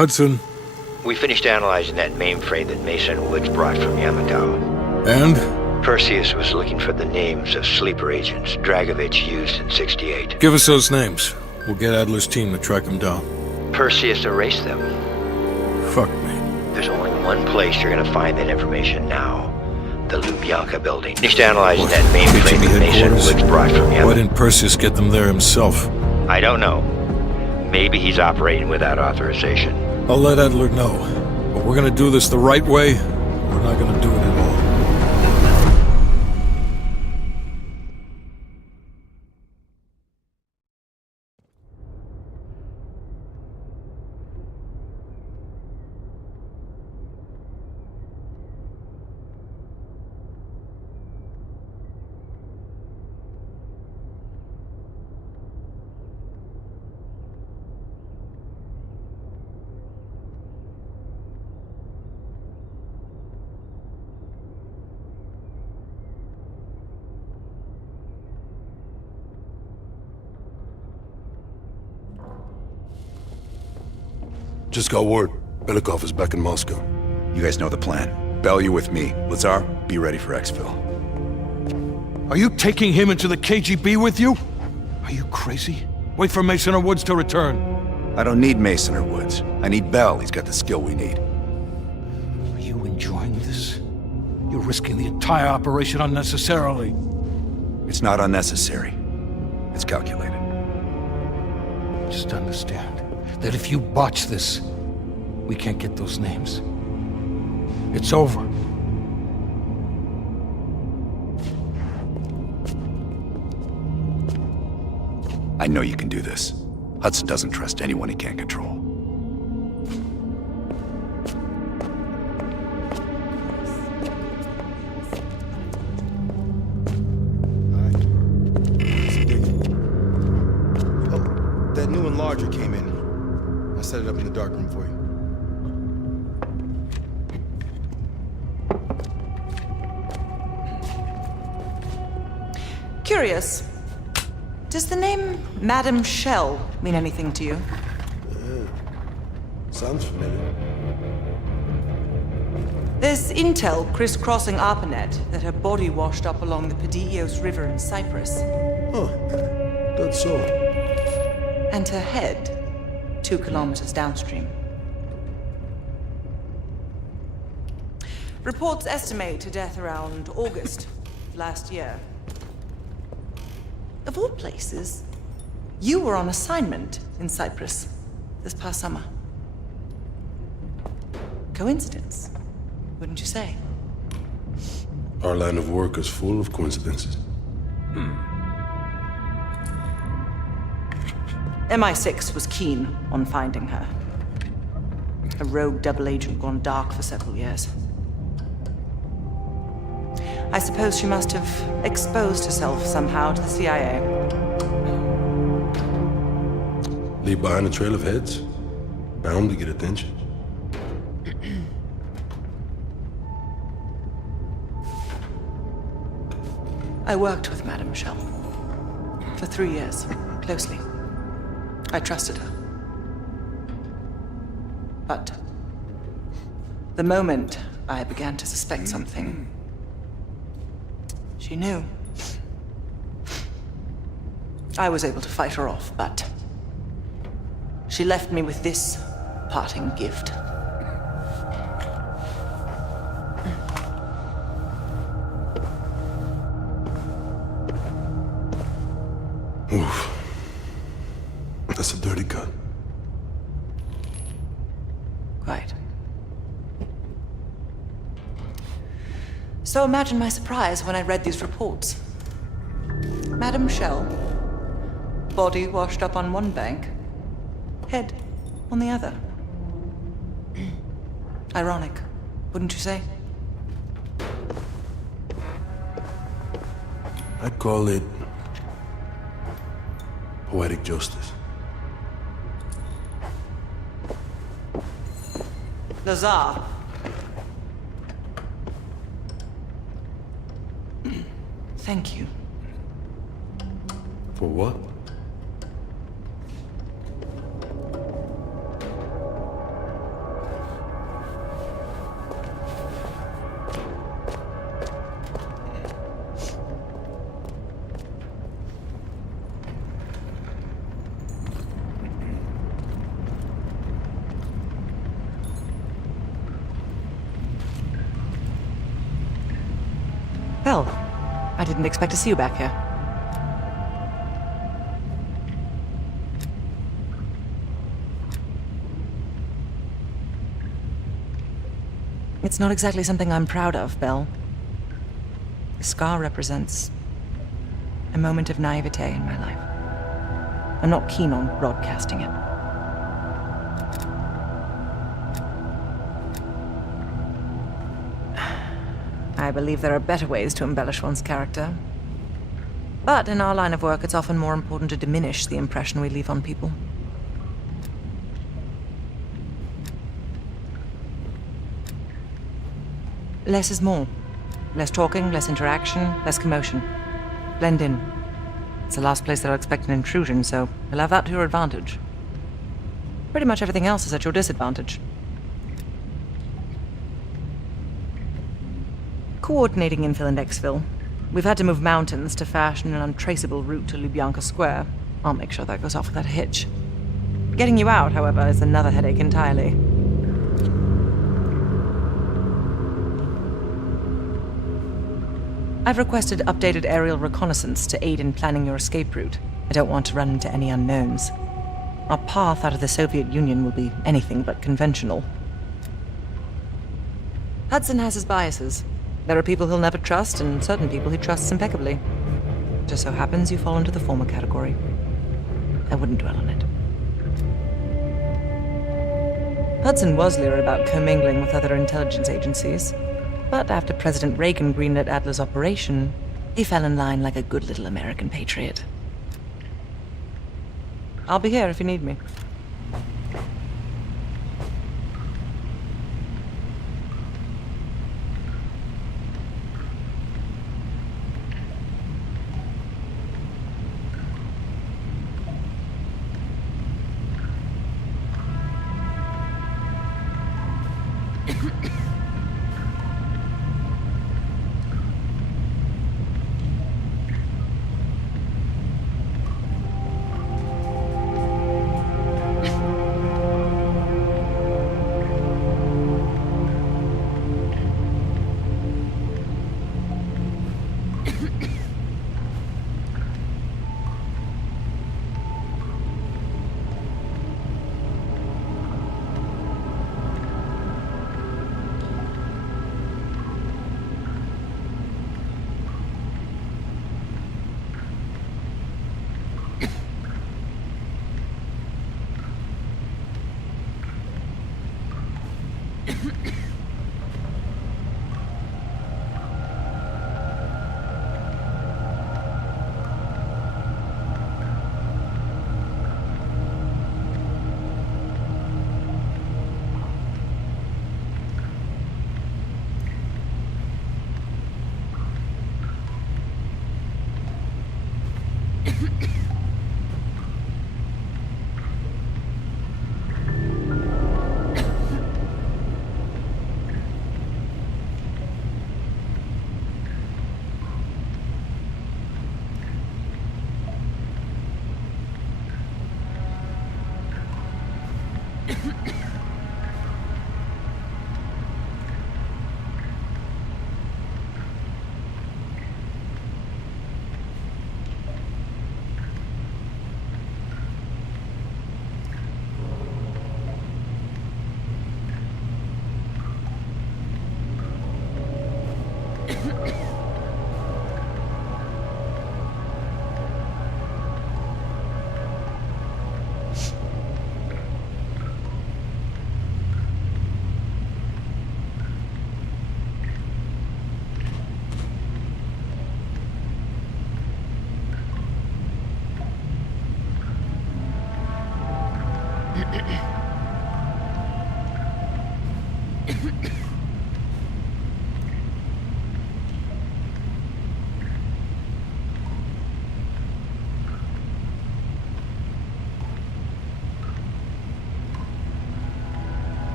Hudson. We finished analyzing that mainframe that Mason Woods brought from Yamagao. And? Perseus was looking for the names of sleeper agents Dragovich used in '68. Give us those names. We'll get Adler's team to track them down. Perseus erased them. Fuck me. There's only one place you're gonna find that information now. The Lubyanka building. Finished analyzing that mainframe that Mason Woods brought from Yamagao. Why didn't Perseus get them there himself? I don't know. Maybe he's operating without authorization. I'll let Adler know. But we're gonna do this the right way, or we're not gonna do it at all. Just got word. Belikov is back in Moscow. You guys know the plan. Bell, you with me. Lazar, be ready for exfil. Are you taking him into the KGB with you? Are you crazy? Wait for Mason or Woods to return. I don't need Mason or Woods. I need Bell. He's got the skill we need. Are you enjoying this? You're risking the entire operation unnecessarily. It's not unnecessary. It's calculated. Just understand that if you botch this, we can't get those names. It's over. I know you can do this. Hudson doesn't trust anyone he can't control. Oh, that new enlarger came in. I set it up in the dark room for you. Curious. Does the name Madam Shell mean anything to you? Sounds familiar. There's intel crisscrossing ARPANET that her body washed up along the Pedios River in Cyprus. Huh. That's so. And her head 2 kilometers downstream. Reports estimate her death around August of last year. Of all places, you were on assignment in Cyprus this past summer. Coincidence, wouldn't you say? Our line of work is full of coincidences. MI6 was keen on finding her. A rogue double agent gone dark for several years. I suppose she must have exposed herself somehow to the CIA. Leave behind a trail of heads. Bound to get attention. I worked with Madame Shell for 3 years, closely. I trusted her. But the moment I began to suspect something, she knew. I was able to fight her off, but she left me with this parting gift. Oof. That's a dirty cut. Quite. So imagine my surprise when I read these reports. Madame Shell, body washed up on one bank, head on the other. Ironic, wouldn't you say? I'd call it poetic justice. Lazar. Thank you. For what? Hell, I didn't expect to see you back here. It's not exactly something I'm proud of, Belle. The scar represents a moment of naivete in my life. I'm not keen on broadcasting it. I believe there are better ways to embellish one's character. But in our line of work, it's often more important to diminish the impression we leave on people. Less is more. Less talking, less interaction, less commotion. Blend in. It's the last place they'll expect an intrusion, so you'll have that to your advantage. Pretty much everything else is at your disadvantage. Coordinating infill and exfil. We've had to move mountains to fashion an untraceable route to Lubyanka Square. I'll make sure that goes off without a hitch. Getting you out, however, is another headache entirely. I've requested updated aerial reconnaissance to aid in planning your escape route. I don't want to run into any unknowns. Our path out of the Soviet Union will be anything but conventional. Hudson has his biases. There are people he'll never trust, and certain people he trusts impeccably. Just so happens you fall into the former category. I wouldn't dwell on it. Hudson was leery about commingling with other intelligence agencies. But after President Reagan greenlit Adler's operation, he fell in line like a good little American patriot. I'll be here if you need me.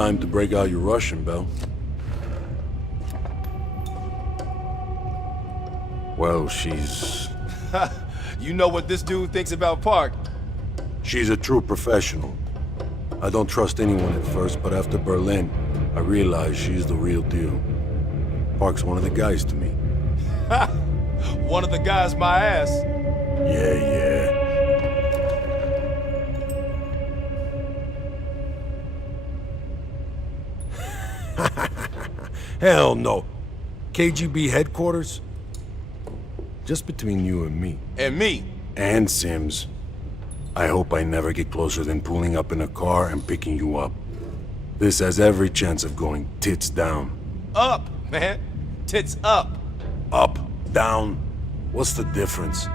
time to break out your Russian, Belle. Well, she's You know what this dude thinks about Park? a true professional. I don't trust anyone at first, but after Berlin, I realized she's the real deal. Park's one of the guys to me. One of the guys my ass. Yeah. Hell no. KGB headquarters? Just between you and me. And me. And Sims. I hope I never get closer than pulling up in a car and picking you up. This has every chance of going tits down. Up, man. Tits up. Up, down. What's the difference?